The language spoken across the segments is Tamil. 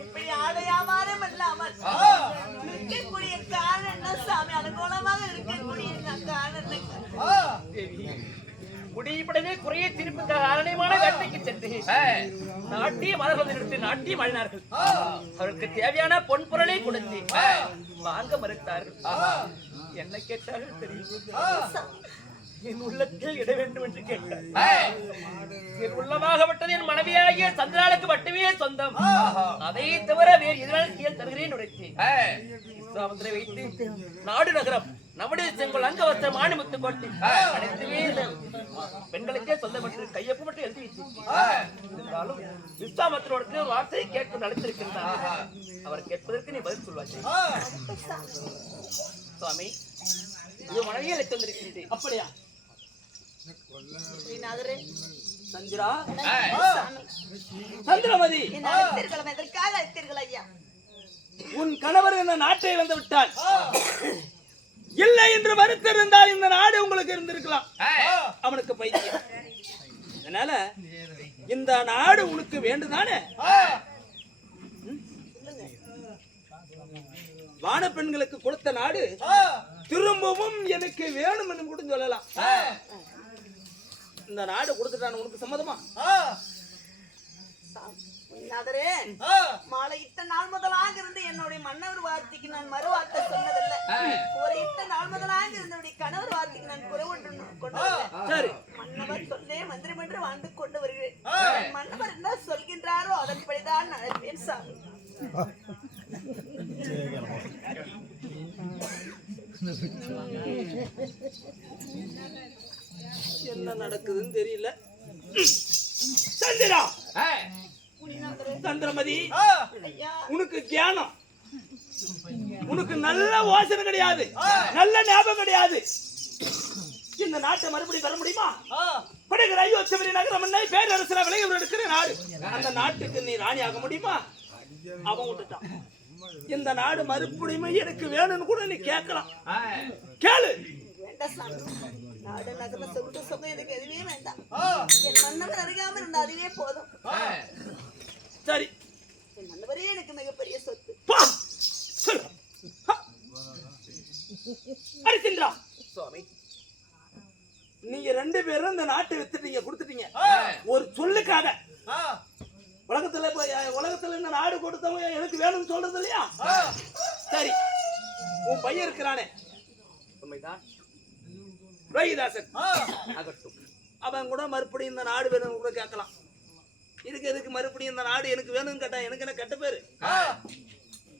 இப்படி ஆடையாமாரம் இல்லாமல் இருக்கக்கூடிய காரணம் சாமி அனுகூலமாக இருக்கக்கூடிய இந்த காரணம் குடிப்படவே குறைய திருப்பி அரணியமான வேட்டைக்கு சென்று நாட்டிய மலர்கள் எடுத்து நாட்டிய ஆடினார்கள் அவருக்கு தேவையான பொன் பொருளை கொடுத்து வாங்க மறுத்தார்கள். என்ன கேட்டார்கள் தெரியும்? என் உள்ளத்தில் இட வேண்டும் என்று கேட்டார். என் உள்ளமாகப்பட்டது என் மனைவியாகிய சந்திராளுக்கு மட்டுமே சொந்தம். அதை தவிர வேறு எதிரால் கீழ் தருகிறேன் உரைத்தேன். வைத்து நாடு நகரம் நம்முடைய செங்கோல் அங்க வச்ச மாணிமுத்து கோட்டை அனைத்துமே பெண்களுக்கே சொந்தப்பட்டு கையொப்பு மட்டும் எழுதி இருந்தாலும் விஸ்வாமித்திரோட ஒரு வார்த்தையை கேட்க நடத்திருக்கின்றார். அவர் கேட்பதற்கு நீ பதில் சொல்வாச்சு சுவாமி இது மனைவியை அழைத்து வந்திருக்கிறீர்கள் அப்படியா? சந்திரா? சந்திரமதி. இந்த அழைத்தீர்கள் எதற்காக அழைத்தீர்கள் ஐயா? உன் கணவர் இந்த நாட்டை இழந்து விட்டார். இல்லை என்று மறுத்திருந்தால் இந்த நாடு உங்களுக்கு இருந்திருக்கலாம். அவனுக்கு பைத்தியம். அதனால இந்த நாடு உனக்கு வேண்டுதானே? வான பெண்களுக்கு கொடுத்த நாடு திரும்பவும் எனக்கு வேணும் என்று கூட சொல்லலாம். இந்த நாடு கொடுத்துட்டான் உனக்கு சம்மதமா? ஸ்ரீநாதரே மாலை இட்ட நாள் முதலாக இருந்து என்னுடைய மன்னவர் வார்த்தைக்கு நான் மறு வார்த்தை சொன்னதில்லை ஒரு இட்ட நாள் முதலாக இருந்து என்னுடைய கணவர் வார்த்தைக்கு நான் குறை ஒன்று சரி. மன்னவர் சொல்லே மந்திரமன்று வாழ்ந்து கொண்டு வருகிறேன். மன்னவர் என்ன சொல்கின்றாரோ அதன்படிதான் நடப்பேன் சாமி. என்ன நடக்குதுன்னு தெரியல. சந்திரா! சந்திரமதி ஐயா உனக்கு தியானம். உனக்கு நல்ல யோசனை கிடையாது. நல்ல ஞாபகம் கிடையாது. இந்த நாட்டை மறுபடியும் தர முடியுமா? படுகிற அயோத்தியவரி நகரம் என்ன? பேரரசுல விளைவு எடுக்கிற நாடு. அந்த நாட்டுக்கு நீ ராணி ஆக முடியுமா? அவன் விட்டுட்டான். இந்த நாடு மறுபடியும் எனக்கு வேணும்னு கூட நீ கேட்கலாம். கேளு. நாடு நகர சொத்து சுகம் எனக்கு எதுவுமே வேண்டாம் என் மன்னவர் அருகாம இருந்த அதுவே போதும் சரி என் மன்னவரே எனக்கு மிகப்பெரிய சொத்து. அரிசின்றா சுவாமி நீங்க ரெண்டு பேரும் இந்த நாட்டை வித்துட்டீங்க கொடுத்துட்டீங்க ஒரு சொல்லுக்காக உலகத்துல இப்ப உலகத்துல இந்த நாடு கொடுத்தவங்க எனக்கு வேணும்னு சொல்றது இல்லையா சரி உன் பையன் இருக்கிறானே உண்மைதான் ரோஹிதாசன் ஆகட்டும் அவன் கூட மறுபடியும் இந்த நாடு வேணும்னு கூட கேட்கலாம். இதுக்கு எதுக்கு மறுபடியும் இந்த நாடு எனக்கு வேணும்னு கேட்டா எனக்கு என்ன கெட்ட பேரு?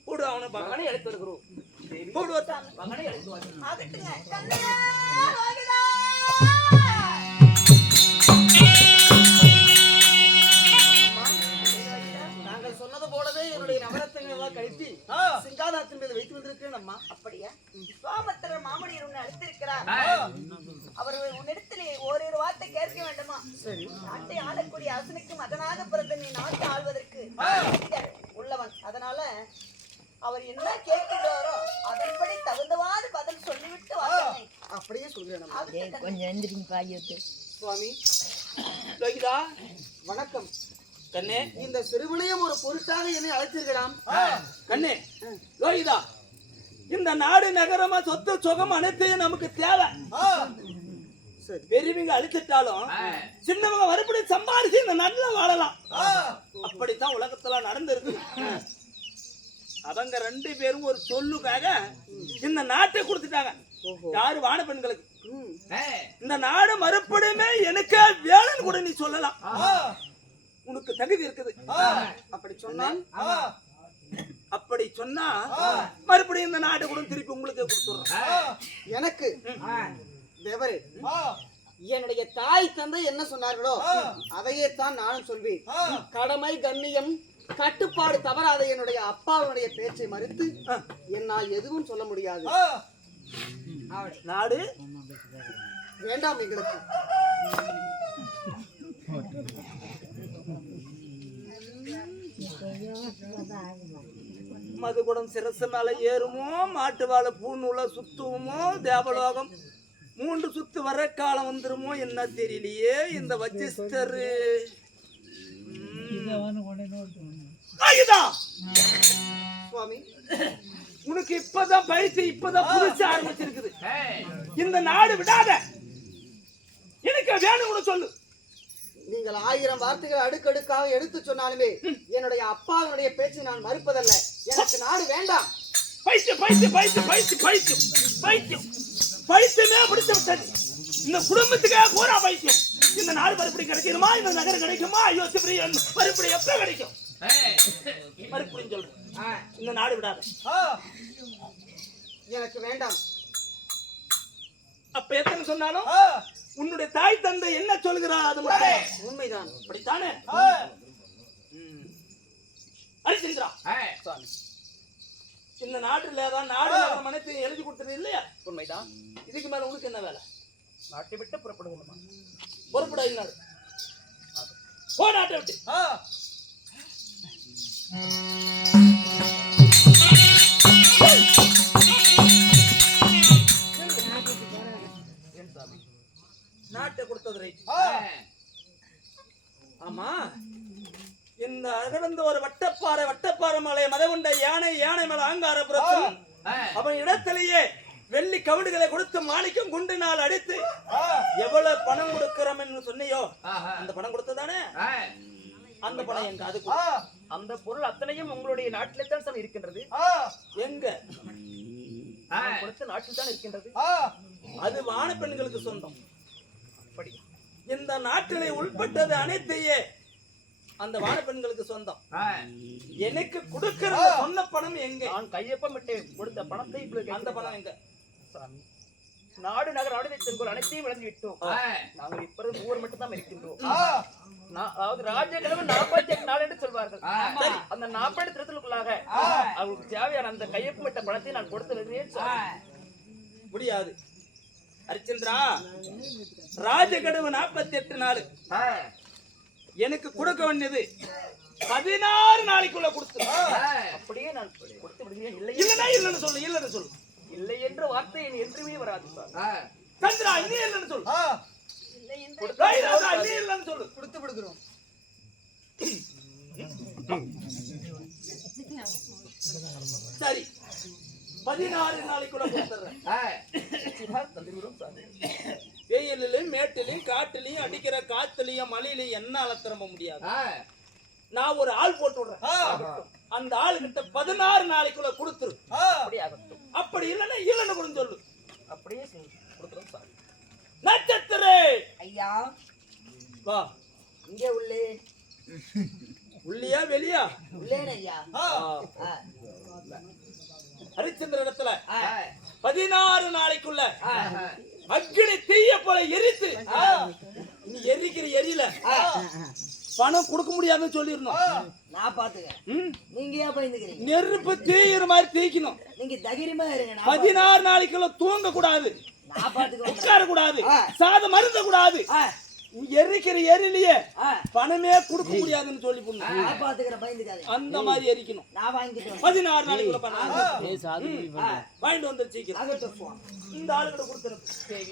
போடு அவனை மகனை அழைத்து வருகிறோம். போடு போலவே என்னுடைய நவரத்தங்கள் எல்லாம் கழித்து சிங்காதாரத்தின் மீது வைத்து வந்திருக்கிறேன் அம்மா. அப்படியா? மாமனியர் உன்னை அழைத்திருக்கிறார். அவர் உன்னிடத்தில் ஓரிரு வார்த்தை கேட்க வேண்டுமா? சரி. நாட்டை ஆளக்கூடிய அரசனுக்கு மகனாக பிறந்த நீ நாட்டை ஆள்வதற்கு உள்ளவன். அதனால அவர் என்ன கேட்கிறாரோ அதன்படி தகுந்தவாறு பதில் சொல்லிவிட்டு வாசனை அப்படியே சொல்கிறேன் அம்மா. ஆகட்டும். சுவாமி. வணக்கம். கண்ணே. இந்த சிறுவனையும் ஒரு பொருட்டாக என்னை அழைத்தீர்களாம். கண்ணே லோகிதா இந்த நாடு நகரமா சொத்து சுகம் அனைத்தையும் நமக்கு தேவை. சரி. பெரியவங்க அழிச்சிட்டாலும் சின்னவங்க மறுபடியும் சம்பாதிச்சு இந்த நாட்டுல வாழலாம். அப்படித்தான் உலகத்துல நடந்திருக்கு. அவங்க ரெண்டு பேரும் ஒரு சொல்லுக்காக இந்த நாட்டை கொடுத்துட்டாங்க. யாரு? வான பெண்களுக்கு. இந்த நாடு மறுபடியுமே எனக்கே வேலைன்னு கூட நீ சொல்லலாம். உனக்கு தகுதி இருக்குது. அப்படி சொன்னால் அப்படி சொன்னா மறுபடியும் இந்த நாடு கூட திருப்பி உங்களுக்கு கொடுத்துறோம் எனக்கு தேவரே என்னுடைய தாய் தந்தை என்ன சொன்னார்களோ அதையே தான் நானும் சொல்வேன். கடமை கண்ணியம் கட்டுப்பாடு தவறாத என்னுடைய அப்பாவுடைய பேச்சை மறுத்து என்னால் எதுவும் சொல்ல முடியாது. நாடு? வேண்டாம் எங்களுக்கு. மதுகுடம் சிரசு மேல ஏறுமோ மாட்டு வாழை பூநூல சுத்துவோமோ தேவலோகம் மூன்று சுத்து வர காலம் வந்துருமோ என்ன தெரியலையே இந்த வச்சிஸ்டரு சுவாமி உனக்கு இப்பதான் பயிற்சி இப்பதான் புதுசு ஆரம்பிச்சிருக்குது. இந்த நாடு விடாத. எனக்கு வேணும்னு சொல்லு. நீங்கள் ஆயிரம் வார்த்தைகள் அடுக்கடுக்காக எடுத்து சொன்னாலுமே என்னுடைய அப்பாவினுடைய பேச்சை நான் மறுப்பதல்ல. எனக்கு நாடு வேண்டாம். பைத்தியம் பைத்தியம் பைத்தியம் பைத்தியம் பைத்தியம் பைத்தியம். பைத்தியமே பிடிச்சு விட்டது. இந்த குடும்பத்துக்கே பூரா பைத்தியம். இந்த நாடு மறுபடி கிடைக்குமா இந்த நகரம் கிடைக்குமா? ஐயோ சிப்ரியன் மறுபடி எப்ப கிடைக்கும்? மறுபடியும் சொல்றேன் இந்த நாடு விடாத. எனக்கு வேண்டாம். அப்ப எத்தனை சொன்னாலும்? உன்னுடைய தாய் தந்தை என்ன சொல்கிறா? அது உண்மைதான். அப்படித்தானே? ஹரிச்சந்திரா இந்த நாட்டுல தான் நாடு அனைத்தையும் எழுதி கொடுத்தது இல்லையா? உண்மைதான். இதுக்கு மேல உனக்கு என்ன வேலை? நாட்டை விட்டு புறப்படுவோமா பொறுப்படா இன்னாடு போ நாட்டை விட்டு. கொடுத்தது ஆமா. இந்த அகடந்த ஒரு வட்டப்பாறை வட்டப்பாறை மலை மதவுண்ட யானை யானை மேல ஆங்காரபுரத்தில் அவன் இடத்திலேயே வெள்ளி கவிடுகளை கொடுத்து மாணிக்கம் குண்டினால் அடித்து எவ்வளவு பணம் கொடுக்கிறோம் என்று சொன்னியோ அந்த பணம் கொடுத்ததானே அந்த பணம் எங்க அது. அந்த பொருள் அத்தனையும் உங்களுடைய நாட்டிலே தான் சாமி இருக்கின்றது. எங்க? கொடுத்த நாட்டில் தான் இருக்கின்றது. அது வான பெண்களுக்கு சொந்தம். அப்படி இந்த நாட்டிலே உள்பட்டது அனைத்தையே அந்த வான பெண்களுக்கு சொந்தம். எனக்கு கொடுக்கிற சொன்ன பணம் எங்க? நான் கையொப்பமிட்டு கொடுத்த பணத்தை அந்த பணம் எங்க? நாடு நகர் நாடு செங்கோல் அனைத்தையும் இழந்து விட்டோம். நாங்கள் இப்பொழுது மூவர் மட்டும் தான் இருக்கின்றோம் அதாவது ராஜகிழமை நாற்பத்தி எட்டு நாள் என்று சொல்வார்கள். அந்த நாற்பது திருத்தலுக்குள்ளாக அவங்களுக்கு தேவையான அந்த கையொப்பமிட்ட பணத்தை நான் கொடுத்து முடியாது. ஹரிச்சந்திரா ராஜகடுவு நாற்பத்தி எட்டு நாள். எனக்கு கொடுக்க வேண்டியது பதினாறு நாளைக்குள்ள கொடுத்து. அப்படியே நான் கொடுத்து விடுகிறேன். இல்லை இல்லைன்னா இல்லைன்னு சொல்லு இல்லைன்னு சொல்லு. இல்லை என்ற வார்த்தை என் என்றுமே வராது சார். சந்திரா நீ இல்லைன்னு சொல்லு. நீ இல்லைன்னு சொல்லு. கொடுத்து விடுகிறோம். சரி. பதினாறு நாளைக்குள்ள கொடுத்துறேன். வெயிலிலும் மேட்டிலையும் காட்டுலயும் அடிக்கிற காத்துலயும் மழையிலையும் என்னால திரும்ப முடியாது. நான் ஒரு ஆள் போட்டு விடுறேன். அந்த ஆள் கிட்ட பதினாறு நாளைக்குள்ள கொடுத்துரு. அப்படி இல்லைன்னா இல்லைன்னு கூட சொல்லு. அப்படியே சார் நட்சத்திரே! ஐயா வா. இங்கே உள்ளே. உள்ளியா வெளியா? உள்ளேன் ஐயா. ஆ. ஆ, ஹரிச்சந்திர இடத்துல ஆ, பதினாறு நாளைக்குள்ள ஆ, அக்கினி தீய போல எரித்து நீ எரிக்கிற எரியில. பணம் கொடுக்க முடியாதுன்னு சொல்லிருந்தோம் நான் பாத்துக்கிறேன். நீங்க ஏன் பயந்துக்கிறீங்க? நெருப்பு தீயிற மாதிரி தீக்கணும் நீங்க தைரியமா இருங்க பதினாறு நாளைக்குள்ள தூங்க கூடாது உட்கார கூடாது. சாதம் மருந்த கூடாது எரிக்கிற எரிலையே ஆ, பணமே கொடுக்க முடியாதுன்னு சொல்லி போடணும். அந்த மாதிரி எரிக்கணும். பதினாறு நாளைக்குள்ள பண்ண வாங்கிட்டு வந்து சீக்கிரம். நகட்டு போ. இந்த ஆளுகிட்ட கொடுத்துரு.